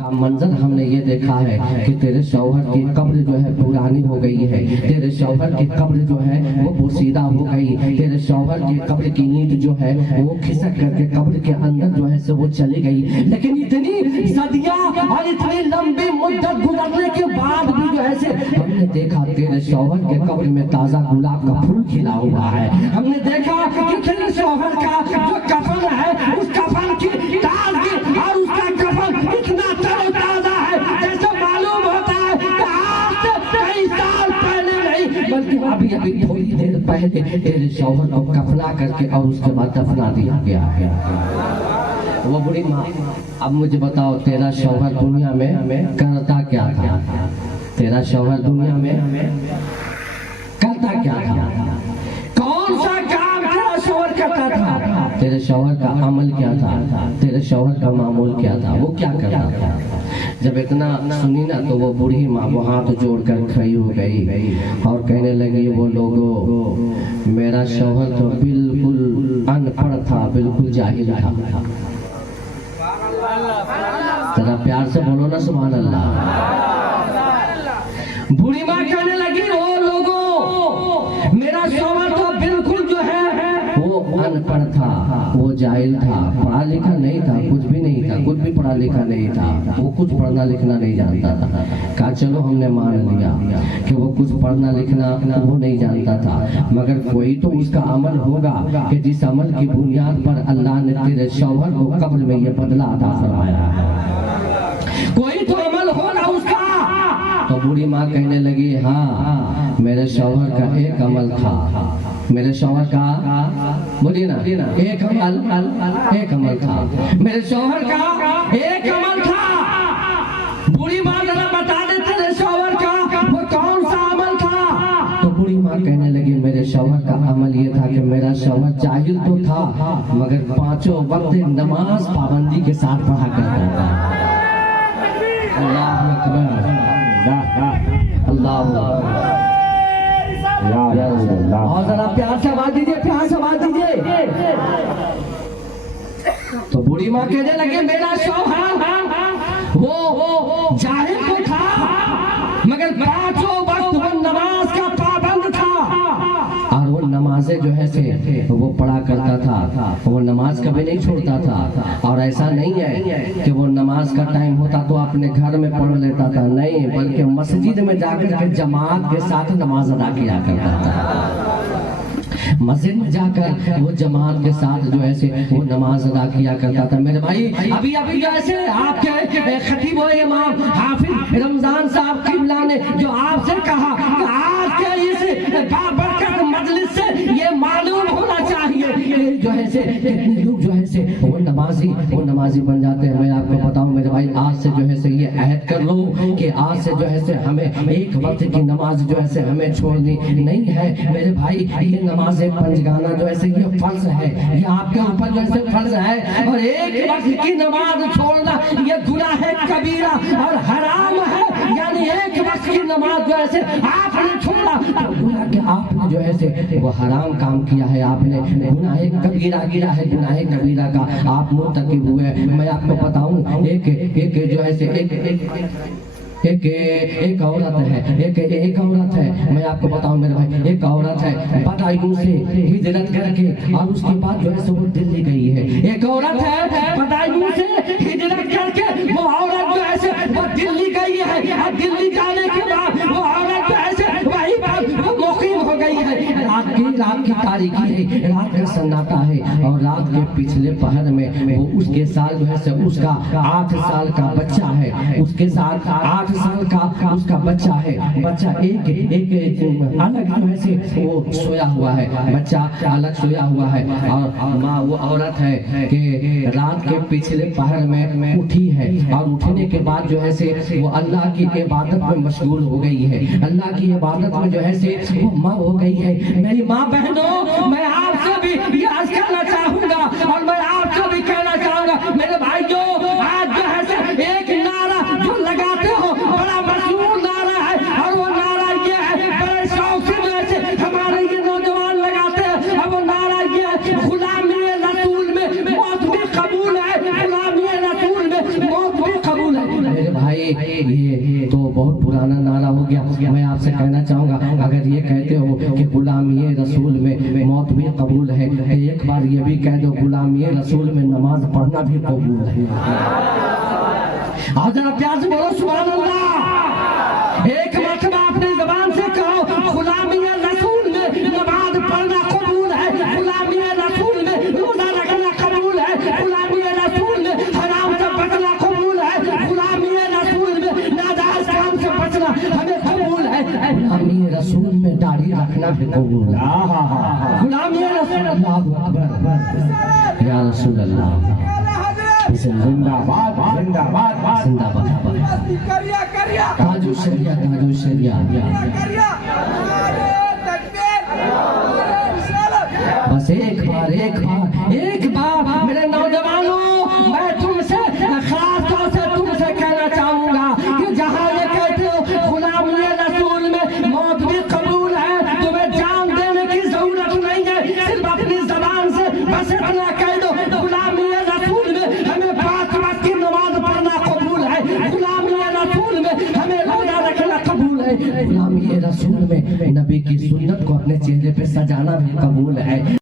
का मंजर हमने ये देखा है कि तेरे शौहर की कब्र जो है पुरानी हो गई है, तेरे शौहर की कब्र जो है वो पोशीदा हो गई, तेरे शौहर की कब्र की ईंट जो है वो खिसक करके कब्र के अंदर जो है से वो चली गई। लेकिन इतनी सदियां और इतनी लंबी मुद्दत गुजरने के बाद भी जो है से हमने देखा तेरे शौहर के कब्र में ताजा गुलाब का फूल खिला हुआ है। हमने देखा कि तेरे शौहर का जो कफन है उस कफन की ताजगी और उसका कफन इतना ताजा है जैसे मालूम होता है कि आज से कई साल पहले नहीं बल्कि अभी अभी थोड़ी देर पहले तेरे शौहर को कफना करके और उसके बाद दफना दिया गया है। वो बुढ़ी माँ, अब मुझे बताओ तेरा शौहर दुनिया में करता क्या था? तेरा शौहर दुनिया में करता क्या था? कौन सा काम तेरा शौहर करता था? तेरे शौहर का अमल क्या था? तेरे शौहर का मामूल क्या था? वो क्या करता था? जब इतना सुनी ना तो वो बूढ़ी माँ वो हाथ जोड़कर खड़ी हो गई और कहने लगी, वो लोगों, मेरा शौहर तो बिल्कुल अनपढ़ था, बिल्कुल जाहिल था। जरा प्यार से बोलो ना सुभान अल्लाह। बूढ़ी माँ कहने लगी, ओ लोगों, मेरा शौहर तो बिल्कुल जो है वो अनपढ़ था, वो जाहिल था, पढ़ा लिखा नहीं था, कुछ भी नहीं था, कुछ भी पढ़ा लिखा नहीं था, वो कुछ पढ़ना लिखना नहीं जानता था। कहा चलो हमने मान लिया कि वो कुछ पढ़ना लिखना वो नहीं जानता था, मगर कोई तो उसका अमल होगा कि जिस अमल की बुनियाद पर अल्लाह ने तेरे शौहर को कब्र में ये बदला अता फरमाया है, कोई तो अमल होगा उसका। तो बूढ़ी माँ कहने लगी, हाँ मेरे शौहर का एक अमल था, मेरे शौहर का, बोलिए ना, एक अमल था, मेरे शौहर का एक अमल था। बूढ़ी माँ जरा बता दे तेरे शौहर का वो कौन सा अमल था? तो बूढ़ी माँ कहने लगी, मेरे शौहर का अमल ये था कि मेरा शौहर जाहिल तो था मगर पांचों वक्त नमाज पाबंदी के साथ पढ़ा करता था। अल्लाह अकबर, अल्लाह और जरा प्यार से आवाज दीजिए, प्यार से आवाज दीजिए। तो बूढ़ी माँ कहने लगे, मेरा शौहर वो जाहिल तो था मगर पांचों वक्त वो नमाज का पाबंद था और वो नमाजें जो है से वो पढ़ा करता था, वो नमाज कभी नहीं छोड़ता था। और ऐसा नहीं है कि वो नमाज का टाइम होता तो अपने घर में पढ़ लेता था, नहीं, बल्कि मस्जिद में जाकर के जमात के साथ नमाज अदा किया करता था। मस्जिद में जाकर वो जमात के साथ जो है से वो नमाज अदा किया करता था। मेरे भाई, अभी अभी जैसे आपके खतीब व इमाम हाफिज रमजान साहब किबला ने जो आपसे कहा कि आज के इस बाबरकत मजलिस से ये मालूम होना चाहिए कि जो है से कितने लोग जो है से वो नमाजी बन जाते हैं। मैं आपको बताऊं मेरे भाई, आज से जो है से ये अहद कर लो कि आज से जो है से हमें एक वक्त की नमाज जो है से हमें छोड़नी नहीं है। मेरे भाई, ये नमाज पंजगाना जो है ये फर्ज है, ये आपके ऊपर जो है फर्ज है और एक वक्त की नमाज छोड़ना ये गुनाह है कबीरा और हराम है। यानी एक वक्त की नमाज जो है आपने छोड़ा तो गुनाह के आपने जो है वो हराम काम किया है, आपने गुनाह कबीरा गिरा है, गुनाह कबीरा का आप मुर्तकिब हुए। मैं आपको बताऊं एक जो है एक औरत है, एक औरत है, मैं आपको बताऊं मेरे भाई, एक औरत है बदायूं से हिजरत करके और उसके बाद जो है वो दिल्ली गई है। एक औरत है बदायूं से हिजरत करके वो औरत जो है वो दिल्ली गई है और दिल्ली जाने के बाद वो औरत जो है वही वो मुकीम हो गई है। रात की तारीखी है, रात का सन्नाटा है और रात के पिछले पहर में वो उसके साथ जो है उसका 8 साल का बच्चा है, उसके साथ 8 साल का उसका बच्चा है। बच्चा एक अलग जो है से वो सोया हुआ है, बच्चा अलग सोया हुआ है और माँ वो औरत है कि रात के पिछले पहर में उठी है और उठने के बाद जो है से वो अल्लाह की इबादत में मशगूल हो गई है, अल्लाह की इबादत में जो है से वो माँ हो गई है। मेरी माँ बहनों, मैं आपसे भी ये अर्ज करना चाहूंगा और मैं आपसे भी कहना चाहूंगा मेरे भाइयों, आज जो है से एक नारा जो लगाते हो बड़ा मशहूर नारा है और वो नारा ये है, बड़े शौक से वैसे हमारे ये नौजवान लगाते हैं और वो नारा ये है, गुलामी रसूल में मौत भी कबूल है, गुलामी रसूल में मौत भी कबूल है। मैं आपसे कहना चाहूँगा, अगर ये कहते हो कि गुलामी रसूल में मौत भी कबूल है, तो एक बार ये भी कह दो गुलामी रसूल में नमाज पढ़ना भी कबूल है। और जरा प्यार से बोलो सुभान अल्लाह। एक मरतबा अपनी ज़बान से कहो गुलामी रसूल में नमाज पढ़ना कबूल है, गुलामी रसूल में रोज़ा रखना कबूल है, गुलामी रसूल में हराम से बचना कबूल है, गुलामी रसूल में नाजायज काम से बचना हमें कबूल है, गुलामी रसूल में दाढ़ी रखना भी कबूल है। गुलामी रसूल, अल्लाहू अकबर या रसूल अल्लाह। जिंदाबाद जिंदाबाद जिंदाबाद। काजू शरिया काजू शरिया। बस एक बार मेरे नौजवानों, मैं तुमसे खास तौर से तुमसे कहना चाहूंगा कि जहाँ ये कहते हो गुलामी रसूल में मौत भी कबूल है, तुम्हें जान देने की जरूरत नहीं है, सिर्फ अपनी जबान से बस इतना कह दो गुलामी रसूल में हमें 5 वक्त की नमाज पढ़ना कबूल है, गुलामी रसूल में हमें रोजा रखना कबूल है, गुलामी रसूल में नबी की सुन्नत को अपने चेहरे पे सजाना भी कबूल है।